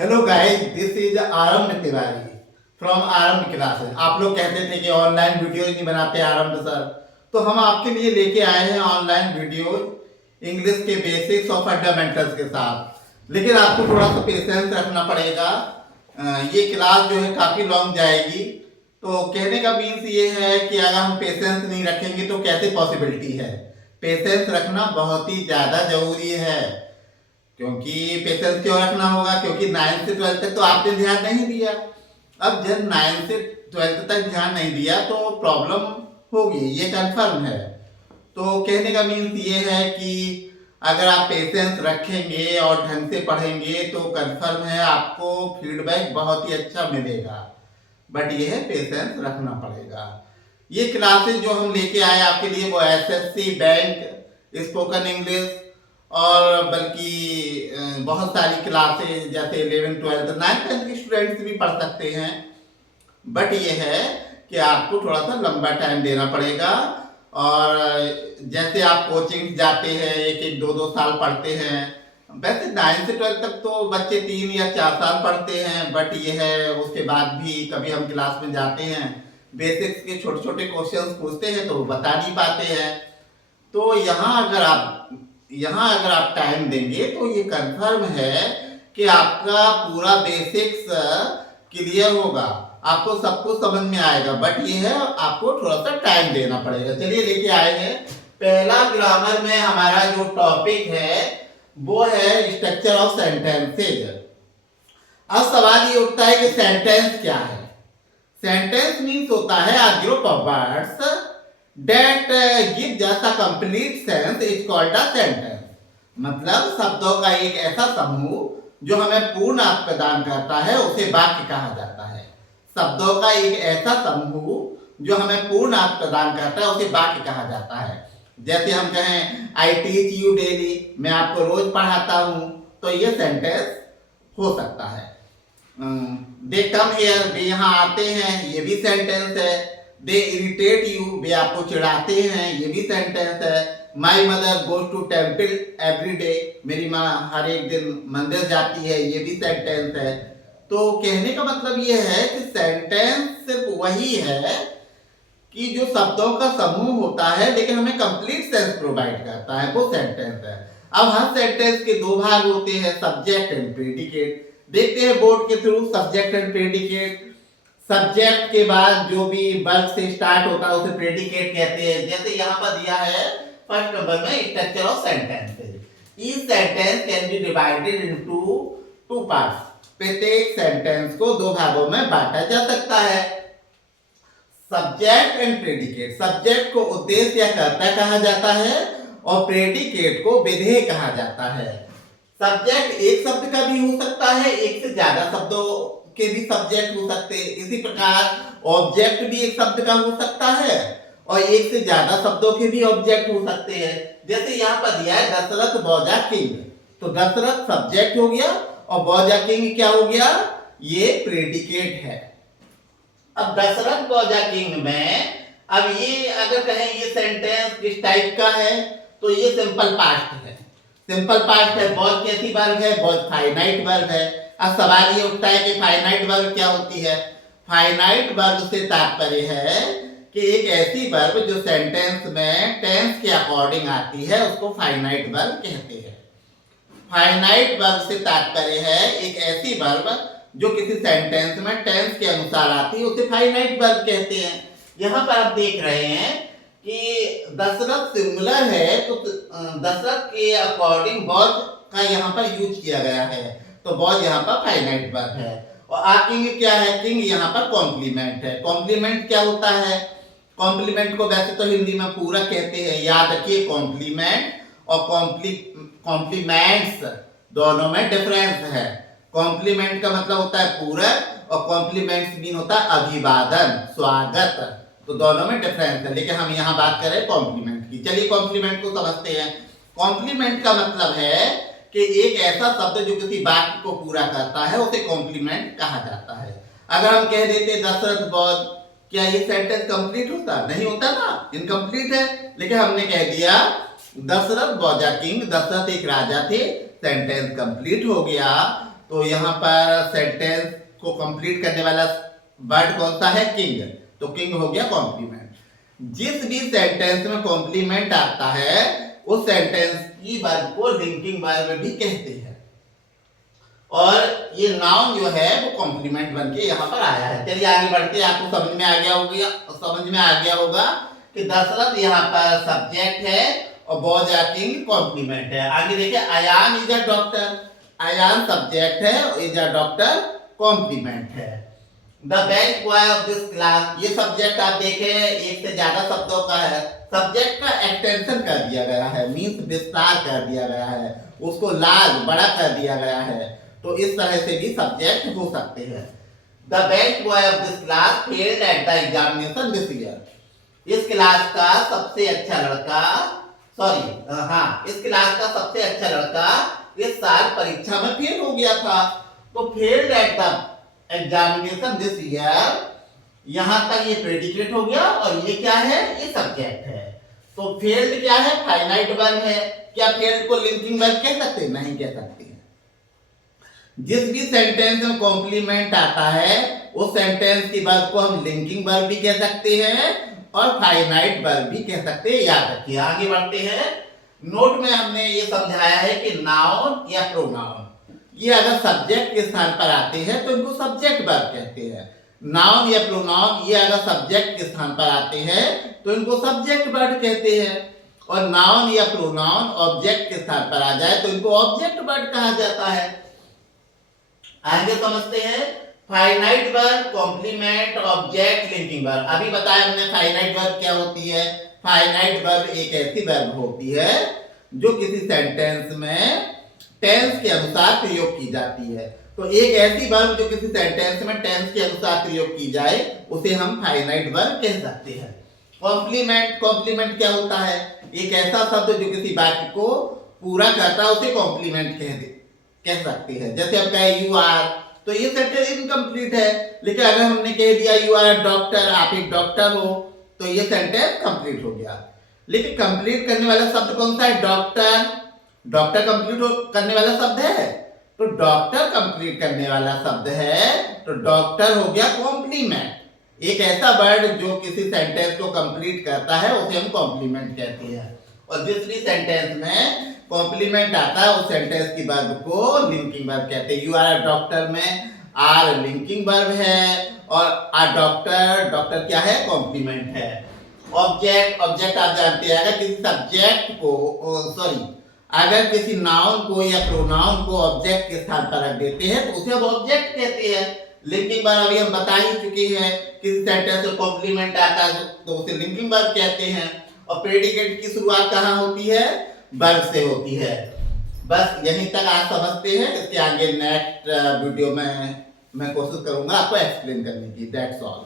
Hello guys, this is आरंभ Tiwari from आरंभ classes. आप लोग कहते थे कि ऑनलाइन वीडियोज नहीं बनाते आरंभ सर, तो हम आपके लिए लेके आए हैं ऑनलाइन वीडियोज इंग्लिश के बेसिक्स और फंडामेंटल्स के साथ। लेकिन आपको थोड़ा सा पेशेंस रखना पड़ेगा। ये क्लास जो है काफ़ी लॉन्ग जाएगी। तो कहने का मीन्स ये है कि अगर हम पेशेंस नहीं रखेंगे तो कैसे पॉसिबिलिटी है। पेशेंस रखना बहुत ही ज़्यादा ज़रूरी है। क्योंकि पेशेंस क्यों रखना होगा? क्योंकि 9th से 12th तक तो आपने ध्यान नहीं दिया। अब जब 9th से 12th तक ध्यान नहीं दिया तो प्रॉब्लम होगी, ये कंफर्म है। तो कहने का मीन्स ये है कि अगर आप पेशेंस रखेंगे और ढंग से पढ़ेंगे तो कंफर्म है आपको फीडबैक बहुत ही अच्छा मिलेगा। बट ये है पेशेंस रखना पड़ेगा। ये क्लासेस जो हम लेके आए आपके लिए वो एसएससी, बैंक, स्पोकन इंग्लिश और बल्कि बहुत सारी क्लासेस जैसे 11th 12th 9th 10th के स्टूडेंट्स भी पढ़ सकते हैं। बट ये है कि आपको थोड़ा सा लंबा टाइम देना पड़ेगा। और जैसे आप कोचिंग जाते हैं, एक एक दो दो साल पढ़ते हैं। वैसे 9th से 12th तक तो बच्चे 3 या 4 साल पढ़ते हैं। बट ये है उसके बाद भी कभी हम क्लास में जाते हैं, बेसिक्स के छोटे छोटे क्वेश्चंस पूछते हैं तो बता नहीं पाते हैं। तो यहाँ अगर आप टाइम देंगे तो ये कंफर्म है कि आपका पूरा बेसिक्स क्लियर होगा, आपको सब कुछ समझ में आएगा। बट ये है आपको थोड़ा सा टाइम देना पड़ेगा। चलिए लेके आए हैं पहला ग्रामर में हमारा जो टॉपिक है वो है स्ट्रक्चर ऑफ सेंटेंसेज। अब सवाल ये उठता है कि सेंटेंस क्या है। सेंटेंस मीन्स होता है a group of words that give just a complete sense is called a sentence। मतलब शब्दों का एक ऐसा समूह जो हमें पूर्ण अर्थ प्रदान करता है उसे वाक्य कहा जाता है। शब्दों का एक ऐसा समूह जो हमें पूर्ण अर्थ प्रदान करता है उसे वाक्य कहा जाता है। जैसे हम कहें आई टीच यू डेली, मैं आपको रोज पढ़ाता हूं, तो ये सेंटेंस हो सकता है। दे कम हियर, वे यहाँ आते हैं, ये भी सेंटेंस है। दे इरिटेट यू, वे आपको चिढ़ाते हैं, ये भी सेंटेंस है। My mother goes to temple every day, मेरी माँ हर एक दिन मंदिर जाती है, ये भी सेंटेंस है। तो कहने का मतलब ये है कि सेंटेंस सिर्फ वही है कि जो शब्दों का समूह होता है लेकिन हमें कंप्लीट सेंस प्रोवाइड करता है, वो सेंटेंस है। अब हर सेंटेंस के दो भाग होते हैं, सब्जेक्ट एंड प्रेडिकेट। देखते हैं बोर्ड के through subject and predicate. Subject के बाद जो भी वर्ब से स्टार्ट होता है उसे प्रेडिकेट कहते हैं। जैसे यहाँ पर दिया है फर्स्ट नंबर में structure of sentences. Each sentence can be divided into two parts. प्रत्येक सेंटेंस को दो भागों में बांटा जा सकता है। Subject and predicate. सब्जेक्ट को उद्देश्य या कर्ता कहा जाता है और प्रेडिकेट को विधेय कहा जाता है। सब्जेक्ट एक शब्द का भी हो सकता है, एक से ज्यादा शब्दों के भी सब्जेक्ट हो सकते हैं। इसी प्रकार ऑब्जेक्ट भी एक शब्द का हो सकता है और एक से ज्यादा शब्दों के भी ऑब्जेक्ट हो सकते हैं। जैसे यहाँ पर दिया है दशरथ बौजा किंग, तो दशरथ सब्जेक्ट हो गया और बौजा किंग क्या हो गया? ये प्रेडिकेट है। अब दशरथ बौजा किंग में अब ये अगर कहें ये सेंटेंस किस टाइप का है तो ये सिंपल पास्ट है। सिंपल पास्ट है। बहुत कैसी वर्ब है? बहुत फाइनाइट वर्ब है। अब सवाल ये उठता है कि फाइनाइट वर्ब क्या होती है? फाइनाइट वर्ब से तात्पर्य है कि एक ऐसी वर्ब जो सेंटेंस में टेंस के अकॉर्डिंग आती है उसको फाइनाइट वर्ब कहते हैं। फाइनाइट वर्ब से तात्पर्य है एक ऐसी वर्ब जो किसी सेंटेंस में टेंस के अनुसार आती है उसे फाइनाइट वर्ब कहते हैं। यहाँ पर आप देख रहे हैं कि दशरथ सिंगुलर है तो दशरथ के अकॉर्डिंग वॉज का यहाँ पर यूज किया गया है, तो वॉज यहाँ पर फाइनाइट वर्ब है। और आ किंग क्या है? किंग यहाँ पर कॉम्प्लीमेंट है। कॉम्प्लीमेंट क्या होता है? कॉम्प्लीमेंट को वैसे तो हिंदी में पूरक कहते हैं, याद रखिए। कॉम्प्लीमेंट और कॉम्प्लीमेंट्स दोनों में डिफरेंस है। कॉम्प्लीमेंट का मतलब होता है पूरक और कॉम्प्लीमेंट्स मीन होता है अभिवादन, स्वागत। तो दोनों में डिफरेंस है, लेकिन हम यहाँ बात करें कॉम्प्लीमेंट की। चलिए कॉम्प्लीमेंट को समझते हैं। कॉम्प्लीमेंट का मतलब है कि एक ऐसा शब्द जो किसी वाक्य को पूरा करता है उसे कॉम्प्लीमेंट कहा जाता है। अगर हम कह देते दशरथ बौज, क्या ये सेंटेंस कंप्लीट होता? नहीं होता ना, इनकम्प्लीट है। लेकिन हमने कह दिया दशरथ बौजा किंग, दशरथ एक राजा थे, सेंटेंस कंप्लीट हो गया। तो यहाँ पर सेंटेंस को कंप्लीट करने वाला वर्ड कौन सा है? किंग। तो किंग हो गया कॉम्प्लीमेंट। जिस भी सेंटेंस में कॉम्प्लीमेंट आता है उस सेंटेंस की वर्ब को लिंकिंग वर्ब भी कहते हैं। और ये नाउन जो है वो कॉम्प्लीमेंट बन के यहाँ पर आया है। चलिए आगे बढ़ते हैं। आपको समझ में आ गया होगा कि दशरथ यहाँ पर सब्जेक्ट है और वॉज अ किंग कॉम्प्लीमेंट है। आगे देखिए, Ayaan is a doctor. Ayaan subject है और इज अ डॉक्टर कॉम्प्लीमेंट है। The best boy of this class, ये सब्जेक्ट आप देखें एक से ज्यादा शब्दों का है। सब्जेक्ट का एक्सटेंशन कर दिया गया है, मीन्स विस्तार कर दिया गया है, उसको लार्ज बड़ा कर दिया गया है। तो इस तरह से भी सब्जेक्ट हो सकते हैं। The best boy of this class failed at the examination this year. इस क्लास का सबसे अच्छा लड़का इस क्लास का सबसे अच्छा लड़का इस साल परीक्षा में फेल हो गया था। तो failed at the examination this year, यहां तक ये प्रेडिकेट हो गया और ये क्या है? ये सब्जेक्ट है। तो फेल्ड क्या है? फाइनाइट वर्ब है। क्या फेल्ड को लिंकिंग वर्ब कह सकते हैं? नहीं कह सकते। जिस भी सेंटेंस में कॉम्प्लीमेंट आता है उस सेंटेंस की वर्ब को हम लिंकिंग वर्ब भी कह सकते हैं और फाइनाइट वर्ब भी कह सकते हैं। याद रखिए। आगे बढ़ते हैं। नोट में हमने ये समझाया है कि नाउन या प्रोनाउन ये अगर सब्जेक्ट के स्थान पर आते हैं तो इनको सब्जेक्ट वर्ब कहते हैं। नाउन या प्रोनाउन ये अगर सब्जेक्ट के स्थान पर आते हैं तो इनको सब्जेक्ट वर्ड कहते हैं। और नाउन या प्रोनाउन ऑब्जेक्ट के स्थान पर आ जाए तो इनको ऑब्जेक्ट वर्ड कहा जाता है। आगे समझते हैं। Finite verb, compliment, object, linking verb. अभी बताया हमने फाइनाइट वर्ब क्या होती है। फाइनाइट वर्ब एक ऐसी वर्ब होती है जो किसी सेंटेंस में टेंस के अनुसार प्रयोग की जाती है। तो एक ऐसी वर्ब जो किसी सेंटेंस में टेंस के अनुसार प्रयोग की जाए उसे हम फाइनाइट वर्ब कह सकते हैं। कॉम्प्लीमेंट क्या होता है? एक ऐसा शब्द जो किसी वाक्य को पूरा करता है उसे कॉम्प्लीमेंट कह सकते हैं। जैसे हम कहें यू आर, तो ये सेंटेंस इनकम्प्लीट है। लेकिन अगर हमने कह दिया यू आर अ डॉक्टर, आप एक डॉक्टर हो, तो ये सेंटेंस कंप्लीट हो गया। लेकिन कंप्लीट करने वाला शब्द कौन सा है? डॉक्टर। डॉक्टर कंप्लीट करने वाला शब्द है, तो डॉक्टर कंप्लीट करने वाला शब्द है, तो डॉक्टर हो गया कॉम्प्लीमेंट। एक ऐसा वर्ड जो किसी सेंटेंस को कंप्लीट करता है उसे हम कॉम्प्लीमेंट कहते हैं। और जिस भी सेंटेंस में कॉम्प्लीमेंट आता है उस सेंटेंस की वर्ब को लिंकिंग वर्ब कहते हैं। यू आर अ डॉक्टर में आर लिंकिंग वर्ब है और आ डॉक्टर क्या है? कॉम्प्लीमेंट है। ऑब्जेक्ट आप जानते हैं, अगर किसी सब्जेक्ट को अगर किसी नाउन को या प्रोनाउन को ऑब्जेक्ट के स्थान पर रख देते हैं तो उसे हम ऑब्जेक्ट कहते हैं। लिंकिंग वर्ब अभी हम बता ही चुके हैं। किसी सेंटेंस में कॉम्प्लीमेंट आता है तो उसे लिंकिंग वर्ब कहते हैं। और प्रेडिकेट की शुरुआत कहाँ होती है? वर्ब से होती है। बस यहीं तक आज समझते हैं। इसके आगे नेक्स्ट वीडियो में मैं कोशिश करूंगा आपको एक्सप्लेन करने की। That's all.